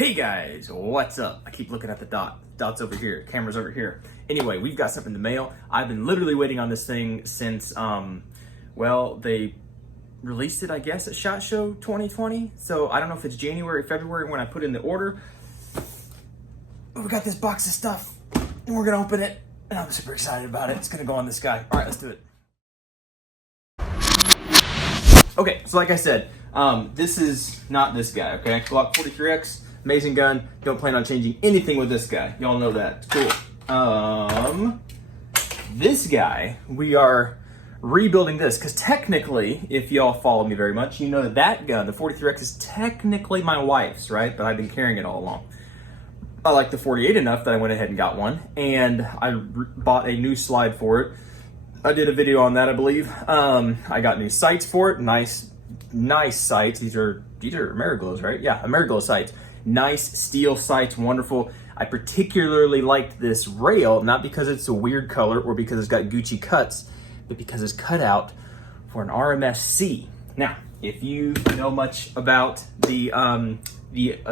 Hey guys, what's up? I keep looking at the dot. Dot's over here, camera's over here. Anyway, we've got something to mail. I've been literally waiting on this thing since, well, they released it, I guess, at SHOT Show 2020. So I don't know if it's January or February when I put in the order. But we got this box of stuff and we're gonna open it. And I'm super excited about it. It's gonna go on this guy. All right, let's do it. Okay, so like I said, this is not this guy, okay? Glock 43X, amazing gun. Don't plan on changing anything with this guy. Y'all know that. It's cool. This guy, we are rebuilding this because technically, if y'all follow me very much, you know that that gun, the 43X, is technically my wife's, right? But I've been carrying it all along. I like the 48 enough that I went ahead and got one, and I bought a new slide for it. I did a video on that, I believe. I got new sights for it. Nice sights. These are Ameriglows, right? Yeah, Ameriglow sights. Nice steel sights, wonderful. I particularly liked this rail, not because it's a weird color or because it's got Gucci cuts, but because it's cut out for an RMSC. Now, if you know much about the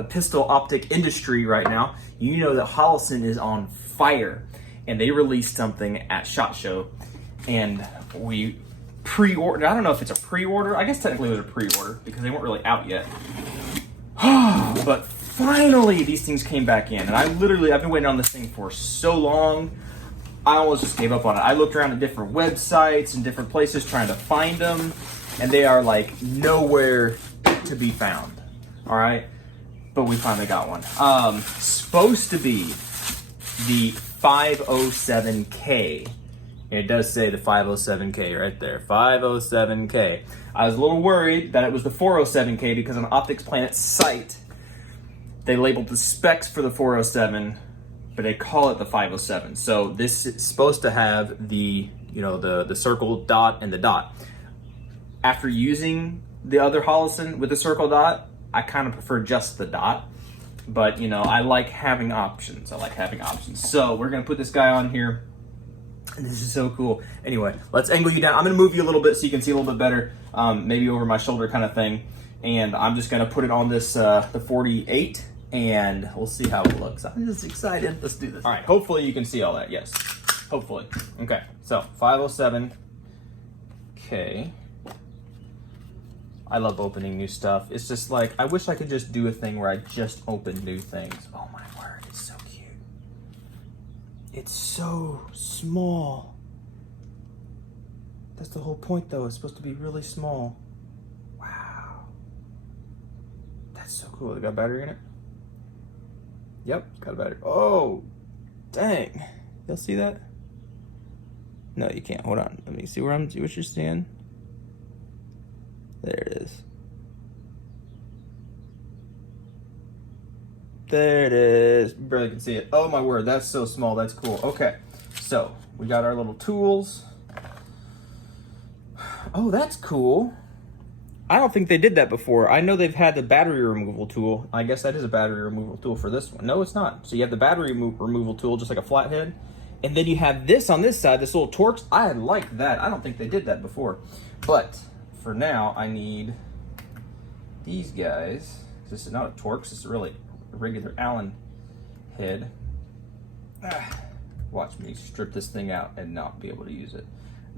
pistol optic industry right now, you know that Holosun is on fire, and they released something at SHOT Show. And we pre-ordered, I don't know if it's a pre-order. I guess technically it was a pre-order because they weren't really out yet. But finally these things came back in. And I've been waiting on this thing for so long. I almost just gave up on it. I looked around at different websites and different places trying to find them. And they are like nowhere to be found. All right. But we finally got one. Supposed to be the 507K. And it does say the 507K right there, 507K. I was a little worried that it was the 407K because on Optics Planet's site, they labeled the specs for the 407, but they call it the 507. So this is supposed to have the, the circle dot and the dot. After using the other Holosun with the circle dot, I kind of prefer just the dot. But, I like having options. So we're going to put this guy on here. And this is so cool. Anyway, let's angle you down. I'm going to move you a little bit so you can see a little bit better, maybe over my shoulder kind of thing. And I'm just going to put it on this, the 48, and we'll see how it looks. I'm just excited. Let's do this. All right, hopefully you can see all that. Yes, hopefully. Okay, so 507K. I love opening new stuff. It's just like, I wish I could just do a thing where I just open new things. Oh my word, it's so cute. It's so small. That's the whole point though. It's supposed to be really small. Wow. That's so cool. It got a battery in it? Yep, it's got a battery. Oh, dang. Y'all see that? No, you can't. Hold on. Let me see what you're seeing. There it is. There it is. You barely can see it. Oh my word, that's so small. That's cool. Okay, so we got our little tools. Oh, that's cool. I don't think they did that before. I know they've had the battery removal tool. I guess that is a battery removal tool for this one. No, it's not. So you have the battery removal tool, just like a flathead. And then you have this on this side, this little Torx. I like that. I don't think they did that before. But for now, I need these guys. This is not a Torx. This is really a regular Allen head. Watch me strip this thing out and not be able to use it.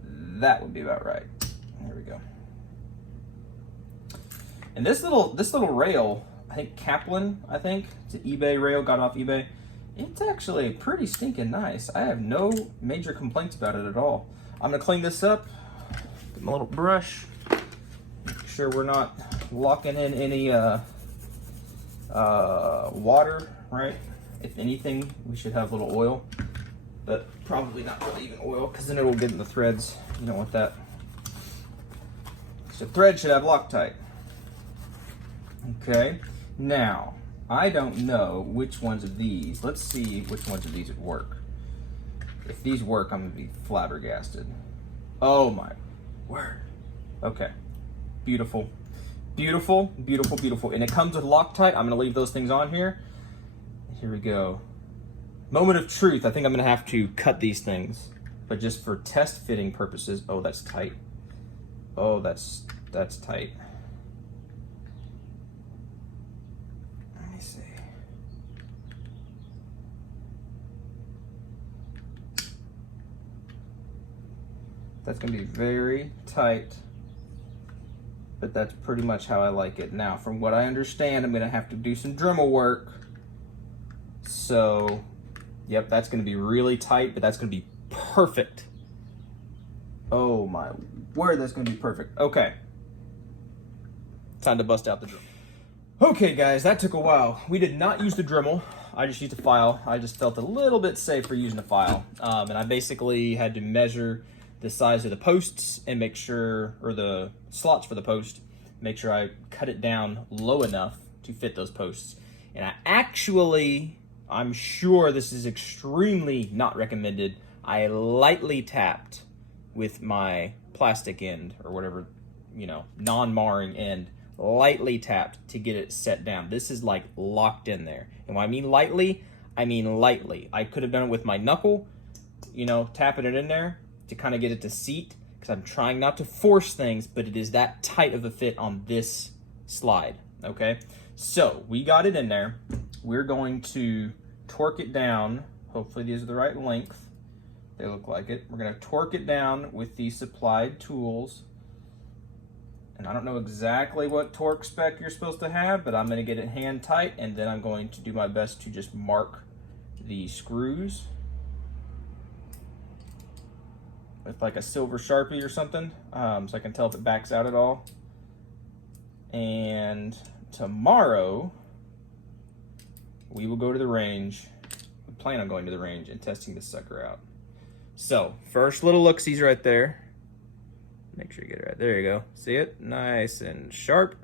That would be about right. There we go. And this little rail, I think Kaplan, it's an eBay rail, got off eBay. It's actually pretty stinking nice. I have no major complaints about it at all. I'm gonna clean this up, get my little brush, make sure we're not locking in any water, right? If anything, we should have a little oil, but probably not really even oil because then it will get in the threads. You don't want that. So thread should have Loctite. Okay, now I don't know which ones of these. Let's see which ones of these would work. If these work, I'm gonna be flabbergasted. Oh my word. Okay, beautiful. Beautiful, beautiful, beautiful. And it comes with Loctite. I'm gonna leave those things on here. Here we go. Moment of truth. I think I'm gonna have to cut these things, but just for test fitting purposes. Oh, that's tight. Oh, that's tight. Let me see. That's gonna be very tight, but that's pretty much how I like it. Now, from what I understand, I'm gonna have to do some Dremel work. So, yep, that's gonna be really tight, but that's gonna be perfect. Oh my word, that's gonna be perfect. Okay. Time to bust out the Dremel. Okay guys, that took a while. We did not use the Dremel. I just used a file. I just felt a little bit safer using a file. And I basically had to measure the size of the posts and make sure, or the slots for the post, make sure I cut it down low enough to fit those posts. And I'm sure this is extremely not recommended. I lightly tapped with my plastic end or whatever, non-marring end, lightly tapped to get it set down. This is like locked in there. And when I mean lightly, I mean lightly. I could have done it with my knuckle, tapping it in there to kind of get it to seat, because I'm trying not to force things, but it is that tight of a fit on this slide, okay? So we got it in there. We're going to torque it down. Hopefully these are the right length. They look like it. We're gonna torque it down with the supplied tools. And I don't know exactly what torque spec you're supposed to have, but I'm gonna get it hand tight, and then I'm going to do my best to just mark the screws with like a silver Sharpie or something, so I can tell if it backs out at all. And tomorrow, we will go to the range. We plan on going to the range and testing this sucker out. So, first little look-sees right there. Make sure you get it right. There you go. See it? Nice and sharp.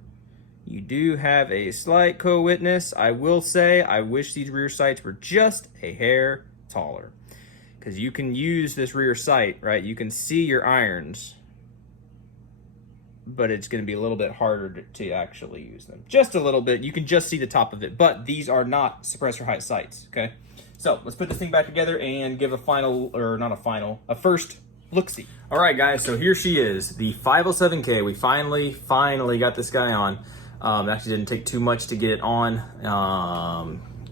You do have a slight co-witness. I will say, I wish these rear sights were just a hair taller. Because you can use this rear sight, right? You can see your irons, but it's going to be a little bit harder to actually use them. Just a little bit. You can just see the top of it, but these are not suppressor height sights, okay? So let's put this thing back together and give a first look-see. All right, guys, so here she is, the 507K. We finally got this guy on. Actually didn't take too much to get it on.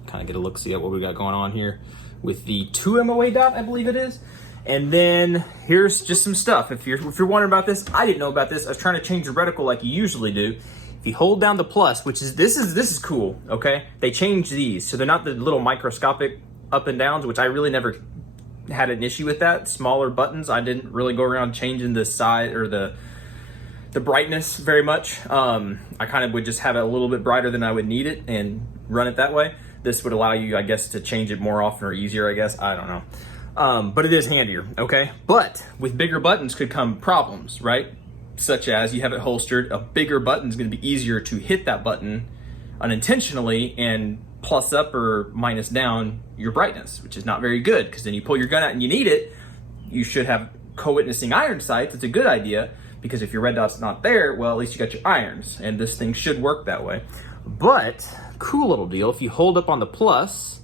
Kind of get a look-see at what we got going on here with the 2 MOA dot, I believe it is. And then here's just some stuff. If you're wondering about this, I didn't know about this. I was trying to change the reticle like you usually do. If you hold down the plus, which is this is cool, okay? They changed these, so they're not the little microscopic up and downs, which I really never had an issue with that. Smaller buttons, I didn't really go around changing the size or the brightness very much. I kind of would just have it a little bit brighter than I would need it and run it that way. This would allow you, I guess, to change it more often or easier, I guess. I don't know. But it is handier, okay? But with bigger buttons could come problems, right? Such as you have it holstered, a bigger button is gonna be easier to hit that button unintentionally and plus up or minus down your brightness, which is not very good, because then you pull your gun out and you need it. You should have co-witnessing iron sights. It's a good idea, because if your red dot's not there, well, at least you got your irons, and this thing should work that way. But cool little deal, if you hold up on the plus,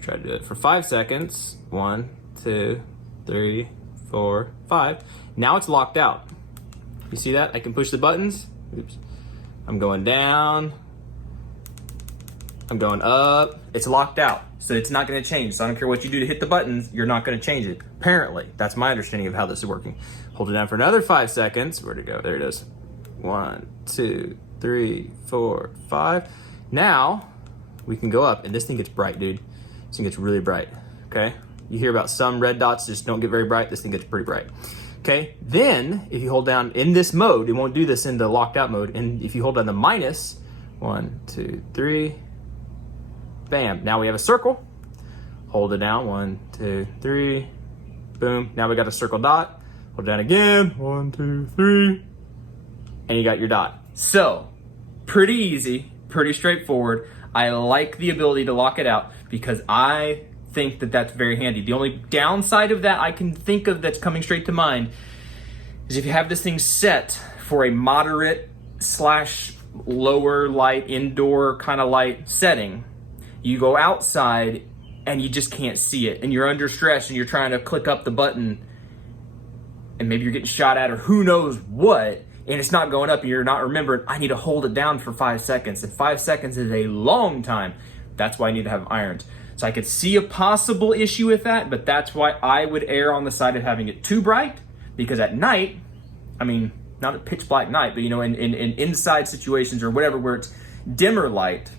try to do it for 5 seconds. 1, 2, 3, 4, 5. Now it's locked out. You see that? I can push the buttons. Oops. I'm going down. I'm going up. It's locked out, so it's not going to change. So I don't care what you do to hit the buttons, you're not going to change it. Apparently, that's my understanding of how this is working. Hold it down for another 5 seconds. Where'd it go? There it is. 1, 2, 3, 4, 5. Now we can go up, and this thing gets bright, dude. This thing gets really bright. Okay. You hear about some red dots just don't get very bright. This thing gets pretty bright. Okay. Then if you hold down in this mode, it won't do this in the locked out mode. And if you hold down the minus, 1, 2, 3. Bam, now we have a circle. Hold it down, 1, 2, 3, boom. Now we got a circle dot. Hold it down again, 1, 2, 3, and you got your dot. So, pretty easy, pretty straightforward. I like the ability to lock it out because I think that that's very handy. The only downside of that I can think of that's coming straight to mind is if you have this thing set for a moderate / lower light, indoor kind of light setting, you go outside and you just can't see it, and you're under stress and you're trying to click up the button and maybe you're getting shot at or who knows what, and it's not going up and you're not remembering, I need to hold it down for 5 seconds, and 5 seconds is a long time. That's why I need to have irons. So I could see a possible issue with that, but that's why I would err on the side of having it too bright, because at night, I mean, not a pitch black night, but you know, in inside situations or whatever where it's dimmer light,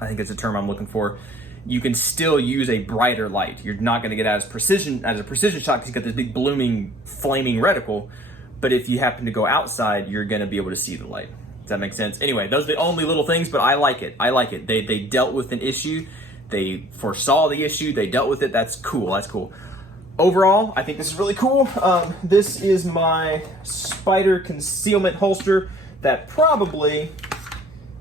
I think it's a term I'm looking for, you can still use a brighter light. You're not going to get as a precision shot because you got this big blooming flaming reticle. But if you happen to go outside, you're going to be able to see the light. Does that make sense? Anyway, those are the only little things, but I like it. I like it. They dealt with an issue. They foresaw the issue. They dealt with it. That's cool. That's cool. Overall, I think this is really cool. This is my Spider concealment holster that probably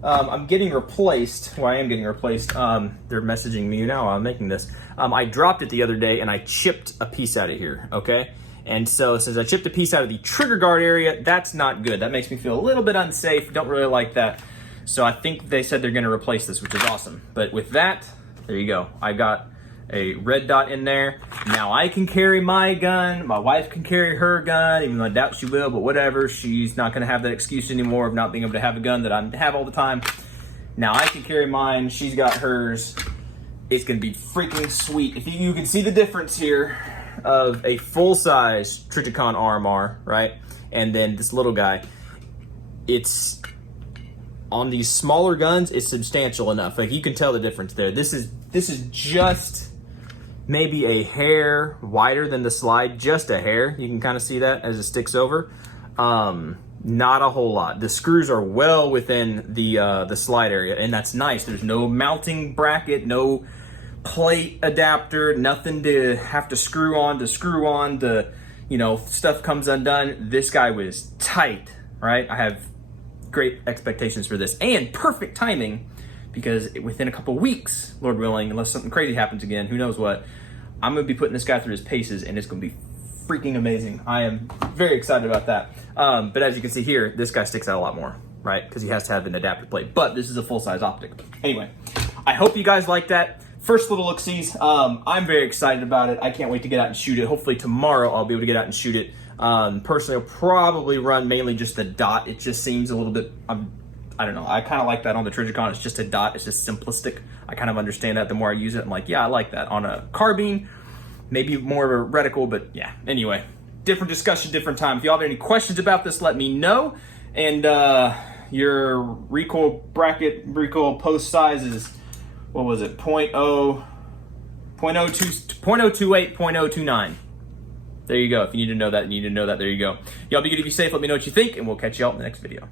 I'm getting replaced. Well, I am getting replaced. They're messaging me now while I'm making this. I dropped it the other day and I chipped a piece out of here, okay? And so since I chipped a piece out of the trigger guard area, that's not good. That makes me feel a little bit unsafe. Don't really like that. So I think they said they're gonna replace this, which is awesome. But with that, there you go. I got a red dot in there. Now I can carry my gun. My wife can carry her gun, even though I doubt she will, but whatever. She's not gonna have that excuse anymore of not being able to have a gun that I have all the time. Now I can carry mine. She's got hers. It's gonna be freaking sweet. If you can see the difference here of a full-size Triticon RMR, right? And then this little guy. It's on these smaller guns, it's substantial enough. Like you can tell the difference there. This is just maybe a hair wider than the slide, just a hair. You can kind of see that as it sticks over. Not a whole lot. The screws are well within the slide area, and that's nice. There's no mounting bracket, no plate adapter, nothing to have to screw on the, you know, stuff comes undone. This guy was tight, right? I have great expectations for this and perfect timing because within a couple weeks, Lord willing, unless something crazy happens again, who knows what, I'm gonna be putting this guy through his paces and it's gonna be freaking amazing. I am very excited about that. But as you can see here, this guy sticks out a lot more, right? Because he has to have an adapter plate, but this is a full-size optic. Anyway, I hope you guys like that. First little look-sees. I'm very excited about it. I can't wait to get out and shoot it. Hopefully tomorrow I'll be able to get out and shoot it. Personally, I'll probably run mainly just the dot. It just seems a little bit, I don't know. I kind of like that on the Triticon. It's just a dot. It's just simplistic. I kind of understand that the more I use it. I'm like, yeah, I like that. On a carbine, maybe more of a reticle, but yeah. Anyway, different discussion, different time. If y'all have any questions about this, let me know. And your recoil bracket, recoil post size is, what was it, 0.028, 0.029. There you go. If you need to know that, you need to know that. There you go. Y'all be good, to be safe. Let me know what you think, and we'll catch y'all in the next video.